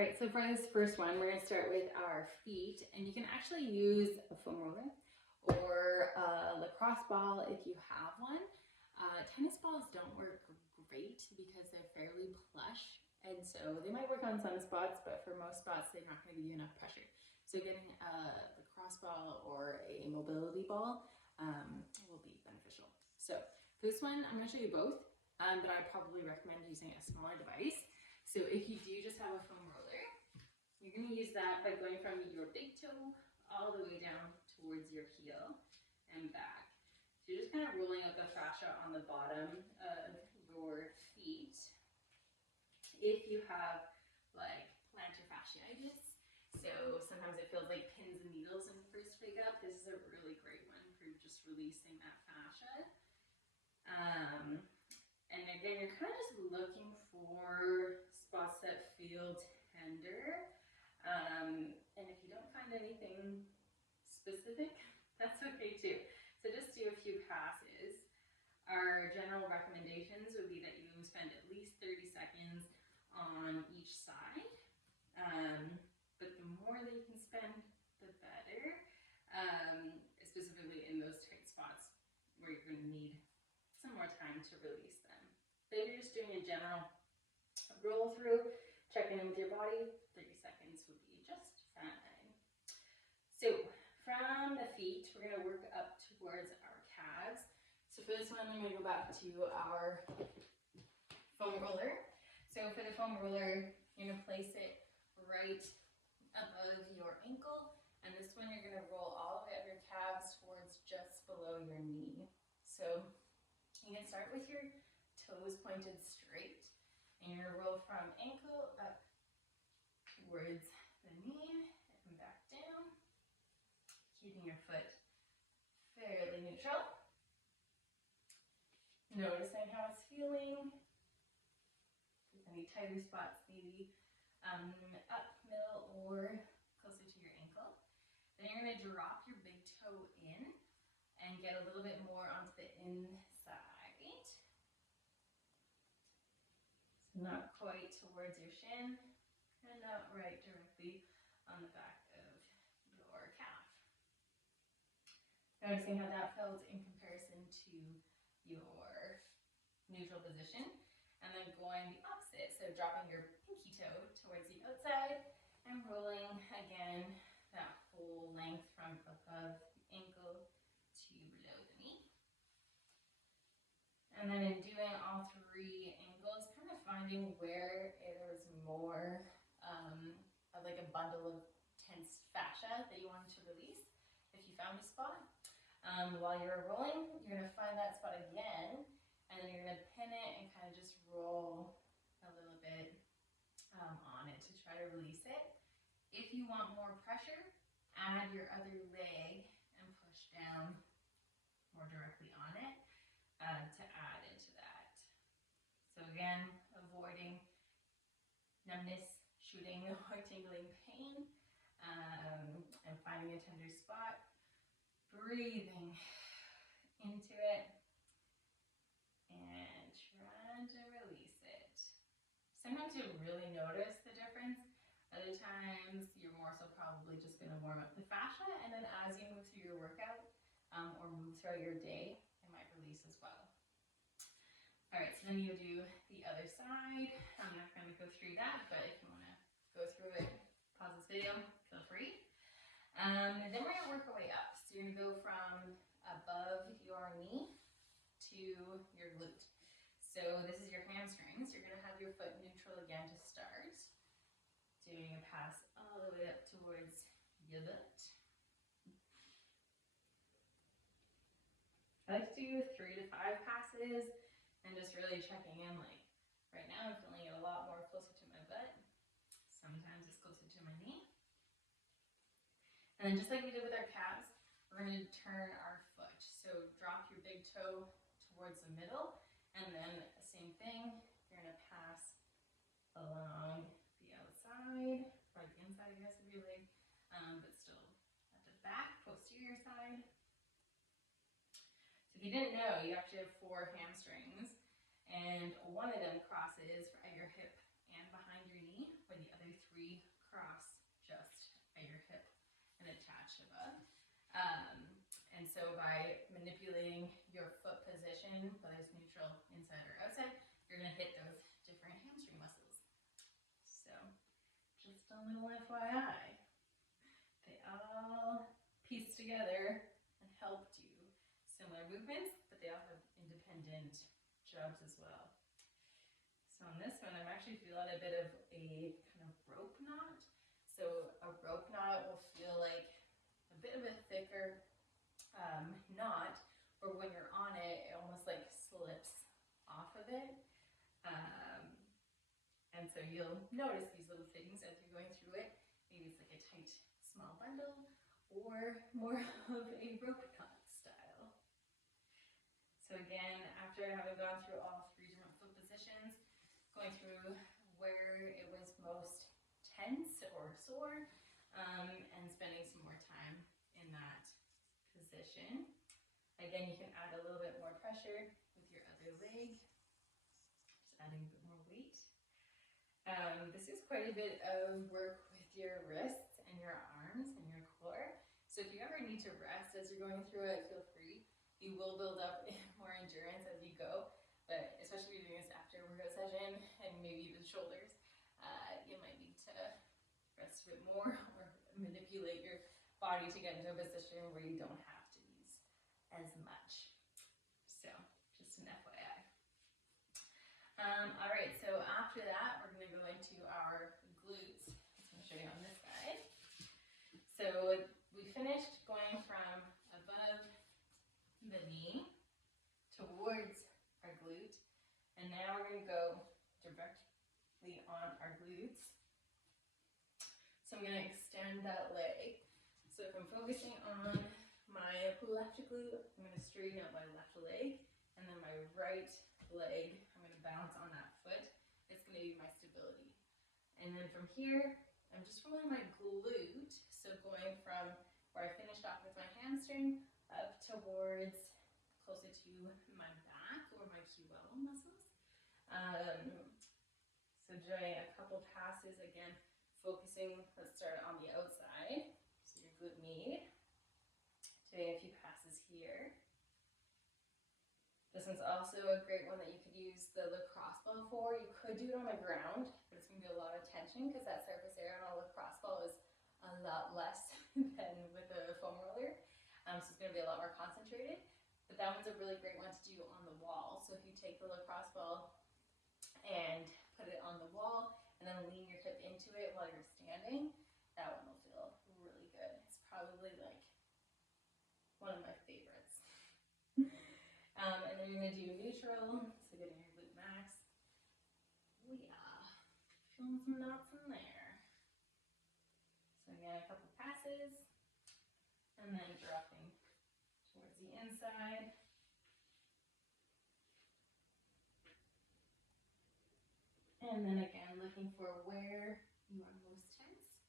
All right, so for this first one, we're gonna start with our feet, and you can actually use a foam roller or a lacrosse ball if you have one. Tennis balls don't work great because they're fairly plush, and so they might work on some spots, but for most spots, they're not gonna give you enough pressure. So getting a lacrosse ball or a mobility ball will be beneficial. So for this one, I'm gonna show you both, but I'd probably recommend using a smaller device. So if you do just have a foam roller, you're going to use that by going from your big toe all the way down towards your heel and back. So you're just kind of rolling out the fascia on the bottom of your feet. If you have like plantar fasciitis, so sometimes it feels like pins and needles when you first wake up, this is a really great one for just releasing that fascia. And again, you're kind of just looking for spots that feel tender. And if you don't find anything specific, that's okay too. So just do a few passes. Our general recommendations would be that you spend at least 30 seconds on each side. But the more that you can spend, the better, specifically in those tight spots where you're going to need some more time to release them. But if you're just doing a general roll through, checking in with your body, 30 seconds would be just fine. So from the feet, we're going to work up towards our calves. So for this one, I'm going to go back to our foam roller. So for the foam roller, you're going to place it right above your ankle. And this one, you're going to roll all the way up your calves towards just below your knee. So you can start with your toes pointed straight, and you're going to roll from ankle up towards the knee and back down, keeping your foot fairly neutral. Noticing how it's feeling. If there's any tighter spots, maybe up, middle, or closer to your ankle. Then you're going to drop your big toe in and get a little bit more onto the inside. So not quite towards your shin, and not right directly on the back of your calf. Noticing how that felt in comparison to your neutral position, and then going the opposite. So dropping your pinky toe towards the outside and rolling again that whole length from above the ankle to below the knee. And then in doing all three angles, kind of finding where there was more of like a bundle of tense fascia that you wanted to release. If you found a spot, while you're rolling, you're going to find that spot again, and then you're going to pin it and kind of just roll a little bit on it to try to release it. If you want more pressure, add your other leg and push down more directly on it to add into that. So again, avoiding numbness, shooting, or tingling pain, and finding a tender spot. Breathing into it and trying to release it. Sometimes you'll really notice the difference. Other times you're more so probably just going to warm up the fascia, and then as you move through your workout or move throughout your day, it might release as well. All right, so then you do the other side. I'm not going to go through that, but if you want to go through it, pause this video, feel free. And then we're going to work our way up. So you're going to go from above your knee to your glute. So this is your hamstrings. You're going to have your foot neutral again to start. Doing a pass all the way up towards your butt. I like to do 3 to 5 passes and just really checking in. Like right now I'm feeling it a lot more closer to my butt. Sometimes it's closer to my knee. And then just like we did with our calves, we're going to turn our foot. So drop your big toe towards the middle, and then same thing, you're going to pass along the outside, or the inside, I guess, of your leg, but still at the back, posterior side. So if you didn't know, you actually have 4 hamstrings, and one of them crosses at your hip and behind your knee, where the other 3 cross just at your hip and attach above. And so by manipulating your foot position, whether it's neutral, inside or outside, you're gonna hit those different hamstring muscles. So just a little FYI, they all piece together and help do similar movements, but they all have independent jobs as well. So on this one, I'm actually feeling a bit of a kind of rope knot. So a rope knot will feel like a bit of a thicker knot, or when you're on it, it almost like slips off of it. And so you'll notice these little things as you're going through it. Maybe it's like a tight, small bundle, or more of a rope knot style. So again, after having gone through all 3 different foot positions, going through where it was most tense or sore, and spending some more time in that position. Again, you can add a little bit more pressure with your other leg, just adding a bit more weight. This is quite a bit of work with your wrists and your arms and your core. So if you ever need to rest as you're going through it, feel free. You will build up more endurance as you go, but especially if you're doing this after a workout session and maybe even shoulders, you might need to rest a bit more or manipulate your body to get into a position where you don't have to use as much. So just an FYI. All right, so after that, we're going to go into our glutes. I'm going to show you on this side. So we finished going from above the knee towards our glute, and now we're going to go directly on our glutes. So I'm going to extend that leg. So if I'm focusing on my left glute, I'm going to straighten out my left leg, and then my right leg, I'm going to bounce on that foot. It's going to be my stability. And then from here, I'm just rolling my glute, so going from where I finished off with my hamstring up towards closer to my back or my QL muscles. So doing a couple passes again, focusing, let's start on the outside, so your glute med. Doing a few passes here. This one's also a great one that you could use the lacrosse ball for. You could do it on the ground, but it's going to be a lot of tension because that surface area on a lacrosse ball is a lot less than with a foam roller. So it's going to be a lot more concentrated. But that one's a really great one to do on the wall. So if you take the lacrosse ball and put it on the wall and then lean your hip into it while you're standing, that one will feel really good. It's probably like one of my favorites. And then you're going to do neutral, so getting your glute max. Oh yeah, feeling some knots in there. So again, a couple passes, and then dropping towards the inside. And then again, looking for where you are most tense.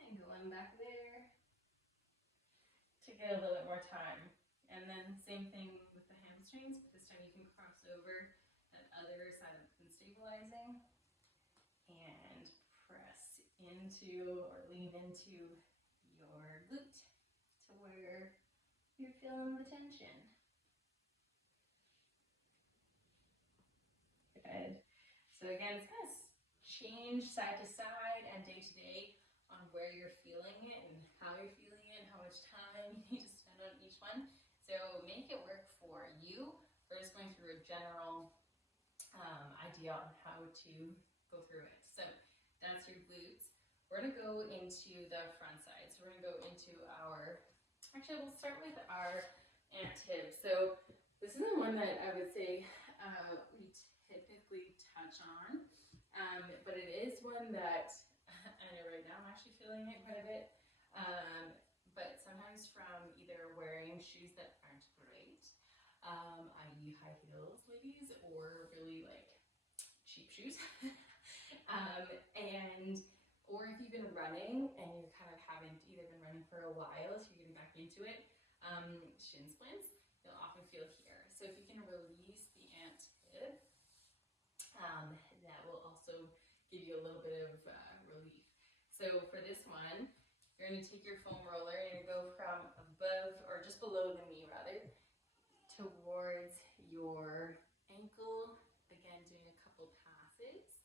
And going back there to get a little bit more time. And then same thing with the hamstrings, but this time you can cross over that other side that's been stabilizing and press into or lean into your glute to where you're feeling the tension. Good. So again, it's kind of change side to side and day to day on where you're feeling it and how you're feeling it, how much time you need to spend on each one. So make it work for you. We're just going through a general idea on how to go through it. So that's your glutes. We're going to go into the front side. So we're going to go into our, actually we'll start with our anterior. So this is the one that I would say we typically touch on, but it is one that I know right now I'm actually feeling it quite a bit. But sometimes from either wearing shoes that aren't great, i.e. high heels, ladies, or really like cheap shoes, or if you've been running and you kind of haven't either been running for a while, so you're getting back into it, shin splints, you'll often feel here. So if you can release the anterior, that will also give you a little bit of relief. So for this one, you're going to take your foam roller and you're going to go from above, or just below the knee rather, towards your ankle. Again, doing a couple passes.